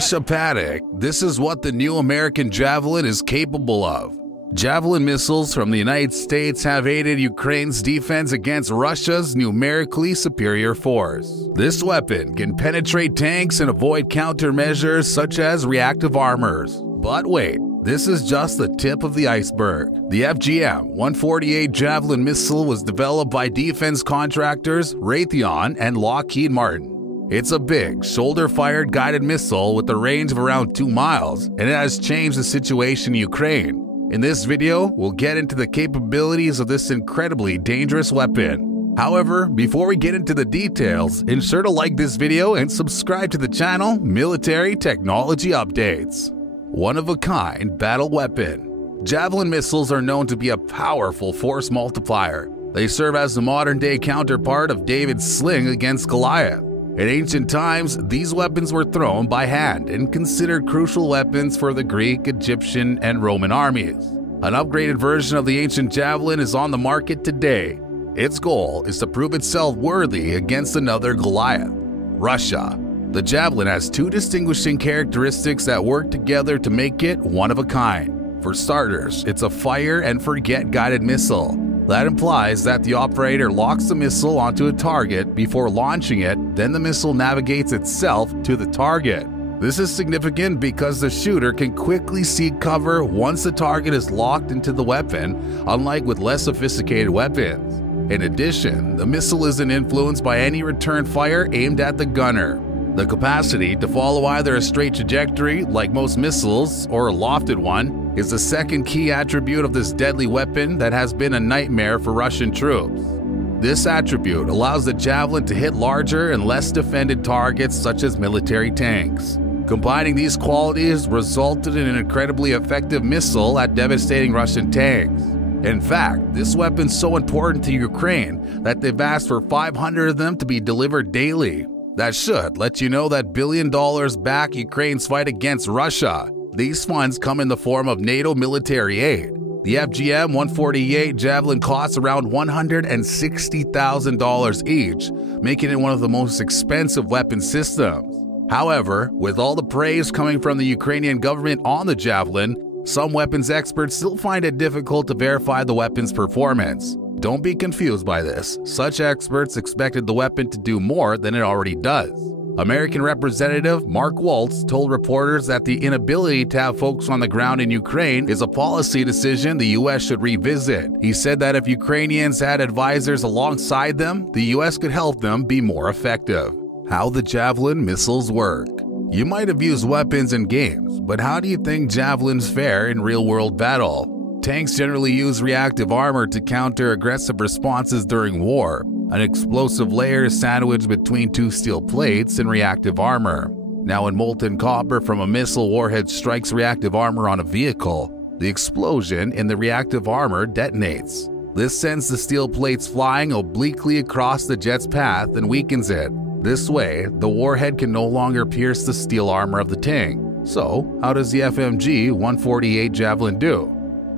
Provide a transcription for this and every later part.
Russia panic. This is what the new American Javelin is capable of. Javelin missiles from the United States have aided Ukraine's defense against Russia's numerically superior force. This weapon can penetrate tanks and avoid countermeasures such as reactive armors. But wait, this is just the tip of the iceberg. The FGM-148 Javelin missile was developed by defense contractors Raytheon and Lockheed Martin. It's a big, shoulder-fired guided missile with a range of around 2 miles, and it has changed the situation in Ukraine. In this video, we'll get into the capabilities of this incredibly dangerous weapon. However, before we get into the details, ensure to like this video and subscribe to the channel Military Technology Updates. One-of-a-kind battle weapon. Javelin missiles are known to be a powerful force multiplier. They serve as the modern-day counterpart of David's sling against Goliath. In ancient times, these weapons were thrown by hand and considered crucial weapons for the Greek, Egyptian, and Roman armies. An upgraded version of the ancient javelin is on the market today. Its goal is to prove itself worthy against another Goliath, Russia. The javelin has 2 distinguishing characteristics that work together to make it one of a kind. For starters, it's a fire-and-forget guided missile. That implies that the operator locks the missile onto a target before launching it, then the missile navigates itself to the target. This is significant because the shooter can quickly seek cover once the target is locked into the weapon, unlike with less sophisticated weapons. In addition, the missile isn't influenced by any return fire aimed at the gunner. The capacity to follow either a straight trajectory, like most missiles, or a lofted one, is the second key attribute of this deadly weapon that has been a nightmare for Russian troops. This attribute allows the javelin to hit larger and less defended targets such as military tanks. Combining these qualities resulted in an incredibly effective missile at devastating Russian tanks. In fact, this weapon's so important to Ukraine that they've asked for 500 of them to be delivered daily. That should let you know that $1 billion back Ukraine's fight against Russia. These funds come in the form of NATO military aid. The FGM-148 Javelin costs around $160,000 each, making it one of the most expensive weapon systems. However, with all the praise coming from the Ukrainian government on the Javelin, some weapons experts still find it difficult to verify the weapon's performance. Don't be confused by this. Such experts expected the weapon to do more than it already does. American Representative Mark Waltz told reporters that the inability to have folks on the ground in Ukraine is a policy decision the U.S. should revisit. He said that if Ukrainians had advisors alongside them, the U.S. could help them be more effective. How the Javelin missiles work. You might have used weapons in games, but how do you think javelins fare in real-world battle? Tanks generally use reactive armor to counter aggressive responses during war. An explosive layer is sandwiched between 2 steel plates and reactive armor. Now, when molten copper from a missile warhead strikes reactive armor on a vehicle, the explosion in the reactive armor detonates. This sends the steel plates flying obliquely across the jet's path and weakens it. This way, the warhead can no longer pierce the steel armor of the tank. So, how does the FMG-148 Javelin do?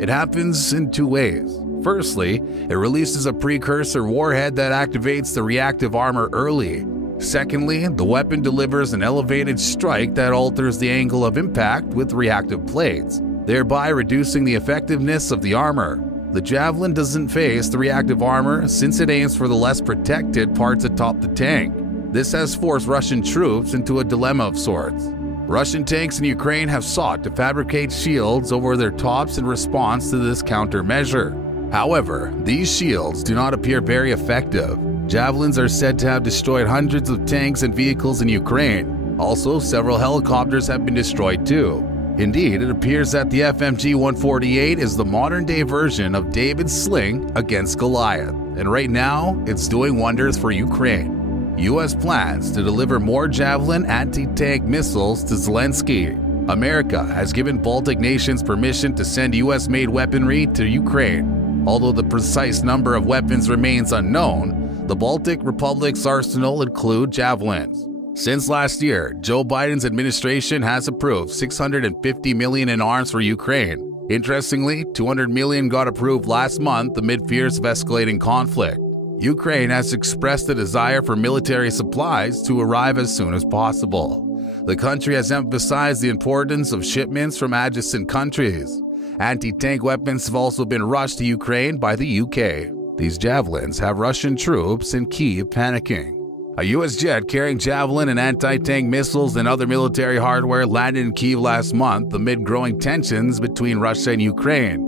It happens in 2 ways. Firstly, it releases a precursor warhead that activates the reactive armor early. Secondly, the weapon delivers an elevated strike that alters the angle of impact with reactive plates, thereby reducing the effectiveness of the armor. The Javelin doesn't face the reactive armor since it aims for the less protected parts atop the tank. This has forced Russian troops into a dilemma of sorts. Russian tanks in Ukraine have sought to fabricate shields over their tops in response to this countermeasure. However, these shields do not appear very effective. Javelins are said to have destroyed hundreds of tanks and vehicles in Ukraine. Also, several helicopters have been destroyed too. Indeed, it appears that the FMG-148 is the modern-day version of David's sling against Goliath, and right now, it's doing wonders for Ukraine. U.S. plans to deliver more Javelin anti-tank missiles to Zelensky. America has given Baltic nations permission to send U.S.-made weaponry to Ukraine. Although the precise number of weapons remains unknown, the Baltic republics' arsenal include javelins. Since last year, Joe Biden's administration has approved $650 million in arms for Ukraine. Interestingly, $200 million got approved last month amid fears of escalating conflict. Ukraine has expressed a desire for military supplies to arrive as soon as possible. the country has emphasized the importance of shipments from adjacent countries. Anti-tank weapons have also been rushed to Ukraine by the UK. These javelins have Russian troops in Kyiv panicking. A U.S. jet carrying Javelin and anti-tank missiles and other military hardware landed in Kyiv last month amid growing tensions between Russia and Ukraine.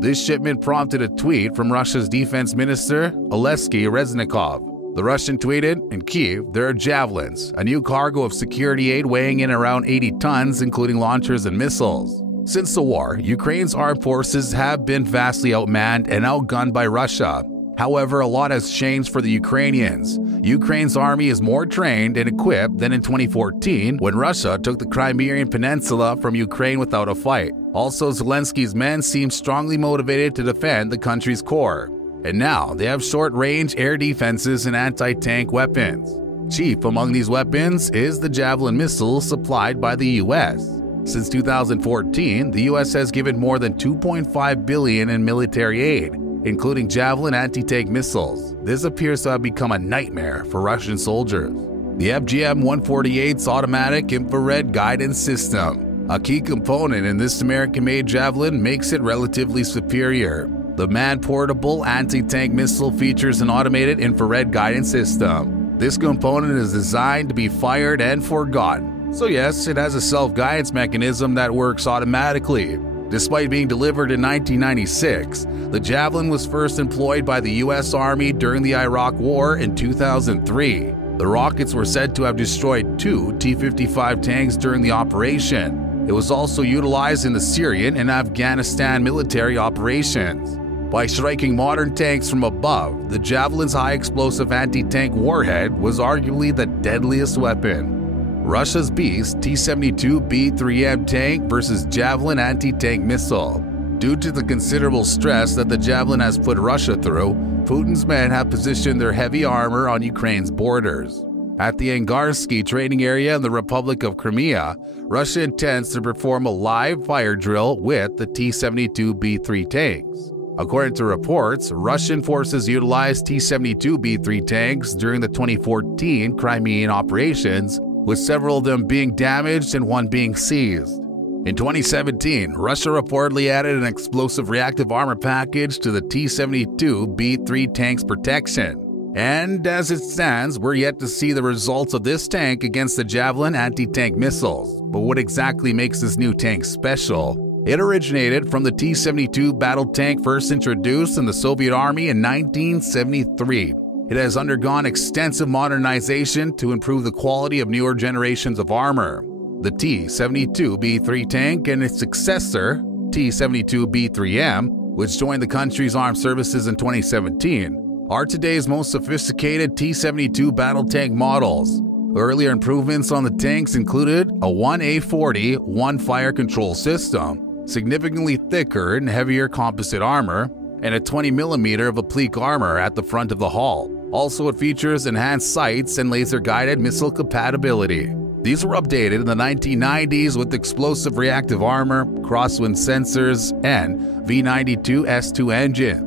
This shipment prompted a tweet from Russia's defense minister, Oleksiy Reznikov. The Russian tweeted, "In Kyiv, there are javelins, a new cargo of security aid weighing in around 80 tons, including launchers and missiles." Since the war, Ukraine's armed forces have been vastly outmanned and outgunned by Russia. However, a lot has changed for the Ukrainians. Ukraine's army is more trained and equipped than in 2014, when Russia took the Crimean Peninsula from Ukraine without a fight. Also, Zelensky's men seem strongly motivated to defend the country's core. And now, they have short-range air defenses and anti-tank weapons. Chief among these weapons is the Javelin missile supplied by the U.S. Since 2014, the U.S. has given more than $2.5 billion in military aid, including Javelin anti-tank missiles. This appears to have become a nightmare for Russian soldiers. The FGM-148's automatic infrared guidance system, a key component in this American-made Javelin, makes it relatively superior. The man-portable anti-tank missile features an automated infrared guidance system. This component is designed to be fired and forgotten. So yes, it has a self-guidance mechanism that works automatically. Despite being delivered in 1996, the Javelin was first employed by the U.S. Army during the Iraq War in 2003. The rockets were said to have destroyed 2 T-55 tanks during the operation. It was also utilized in the Syrian and Afghanistan military operations. By striking modern tanks from above, the Javelin's high-explosive anti-tank warhead was arguably the deadliest weapon. Russia's Beast T-72B3M tank versus Javelin anti-tank missile. Due to the considerable stress that the Javelin has put Russia through, Putin's men have positioned their heavy armor on Ukraine's borders. At the Angarsky training area in the Republic of Crimea, Russia intends to perform a live fire drill with the T-72B3 tanks. According to reports, Russian forces utilized T-72B3 tanks during the 2014 Crimean operations, with several of them being damaged and one being seized. In 2017, Russia reportedly added an explosive reactive armor package to the T-72B3 tank's protection. And as it stands, we're yet to see the results of this tank against the Javelin anti-tank missiles. But what exactly makes this new tank special? It originated from the T-72 battle tank first introduced in the Soviet Army in 1973. It has undergone extensive modernization to improve the quality of newer generations of armor. The T-72B3 tank and its successor, T-72B3M, which joined the country's armed services in 2017, are today's most sophisticated T-72 battle tank models. Earlier improvements on the tanks included a 1A40 one-fire control system, significantly thicker and heavier composite armor, and a 20mm of applique armor at the front of the hull. Also, it features enhanced sights and laser-guided missile compatibility. These were updated in the 1990s with explosive reactive armor, crosswind sensors, and V-92S2 engines.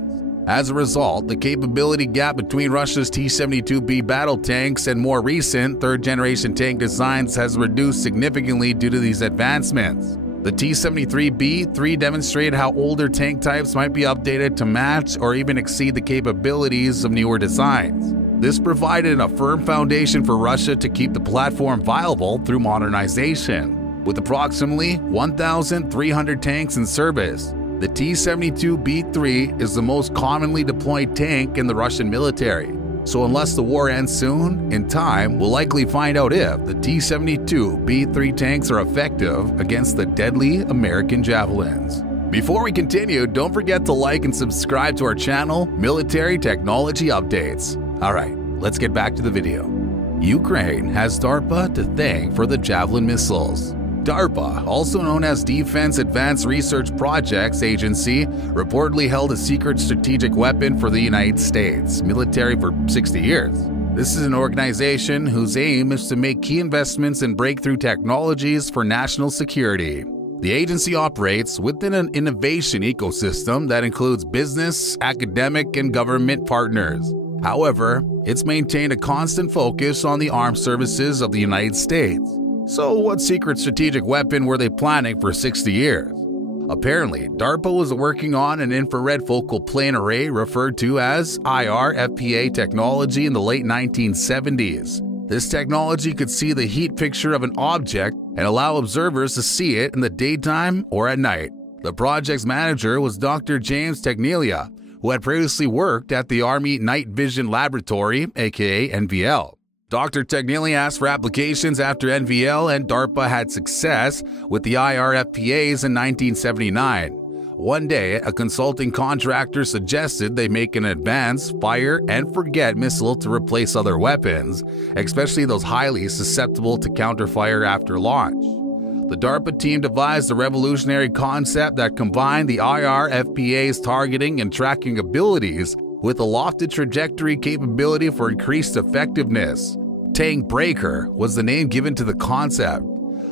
As a result, the capability gap between Russia's T-72B battle tanks and more recent third-generation tank designs has reduced significantly due to these advancements. The T-73B3 demonstrated how older tank types might be updated to match or even exceed the capabilities of newer designs. This provided a firm foundation for Russia to keep the platform viable through modernization. With approximately 1,300 tanks in service, the T-72B3 is the most commonly deployed tank in the Russian military. So unless the war ends soon, in time, we'll likely find out if the T-72B3 tanks are effective against the deadly American Javelins. Before we continue, don't forget to like and subscribe to our channel, Military Technology Updates. Alright, let's get back to the video. Ukraine has DARPA to thank for the Javelin missiles. DARPA, also known as Defense Advanced Research Projects Agency, reportedly held a secret strategic weapon for the United States military for 60 years. This is an organization whose aim is to make key investments in breakthrough technologies for national security. The agency operates within an innovation ecosystem that includes business, academic, and government partners. However, it's maintained a constant focus on the armed services of the United States. So what secret strategic weapon were they planning for 60 years? Apparently, DARPA was working on an infrared focal plane array referred to as IR-FPA technology in the late 1970s. This technology could see the heat picture of an object and allow observers to see it in the daytime or at night. The project's manager was Dr. James Tegnelia, who had previously worked at the Army Night Vision Laboratory, aka NVL. Dr. Tegnelia asked for applications after NVL and DARPA had success with the IR-FPAs in 1979. One day, a consulting contractor suggested they make an advanced fire-and-forget missile to replace other weapons, especially those highly susceptible to counterfire after launch. The DARPA team devised a revolutionary concept that combined the IR-FPA's targeting and tracking abilities with a lofted trajectory capability for increased effectiveness. Tank Breaker was the name given to the concept.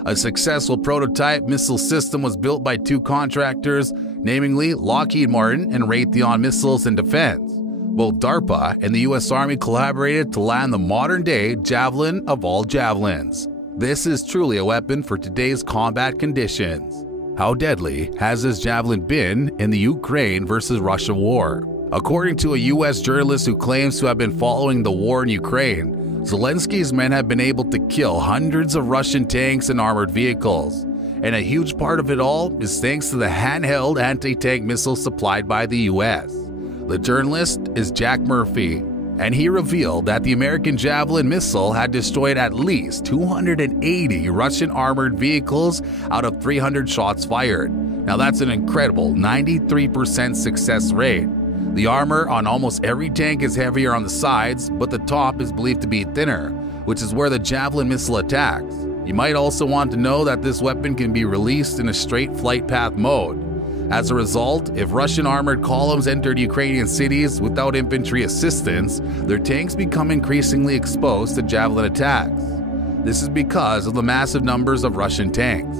A successful prototype missile system was built by two contractors, namely Lockheed Martin and Raytheon Missiles and Defense. Both DARPA and the U.S. Army collaborated to land the modern-day Javelin of all javelins. This is truly a weapon for today's combat conditions. How deadly has this javelin been in the Ukraine versus Russia war? According to a U.S. journalist who claims to have been following the war in Ukraine, Zelensky's men have been able to kill hundreds of Russian tanks and armored vehicles. And a huge part of it all is thanks to the handheld anti-tank missiles supplied by the U.S. The journalist is Jack Murphy, and he revealed that the American Javelin missile had destroyed at least 280 Russian armored vehicles out of 300 shots fired. Now that's an incredible 93% success rate. The armor on almost every tank is heavier on the sides, but the top is believed to be thinner, which is where the Javelin missile attacks. You might also want to know that this weapon can be released in a straight flight path mode. As a result, if Russian armored columns entered Ukrainian cities without infantry assistance, their tanks become increasingly exposed to Javelin attacks. This is because of the massive numbers of Russian tanks.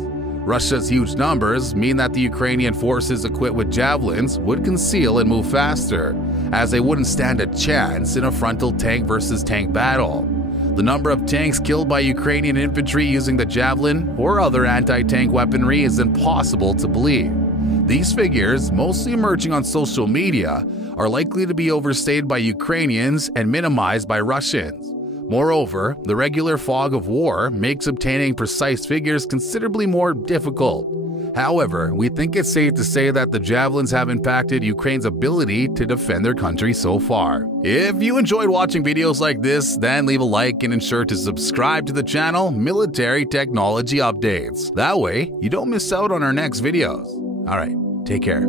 Russia's huge numbers mean that the Ukrainian forces equipped with javelins would conceal and move faster, as they wouldn't stand a chance in a frontal tank versus tank battle. The number of tanks killed by Ukrainian infantry using the javelin or other anti-tank weaponry is impossible to believe. These figures, mostly emerging on social media, are likely to be overstated by Ukrainians and minimized by Russians. Moreover, the regular fog of war makes obtaining precise figures considerably more difficult. However, we think it's safe to say that the javelins have impacted Ukraine's ability to defend their country so far. If you enjoyed watching videos like this, then leave a like and ensure to subscribe to the channel Military Technology Updates. That way, you don't miss out on our next videos. Alright, take care.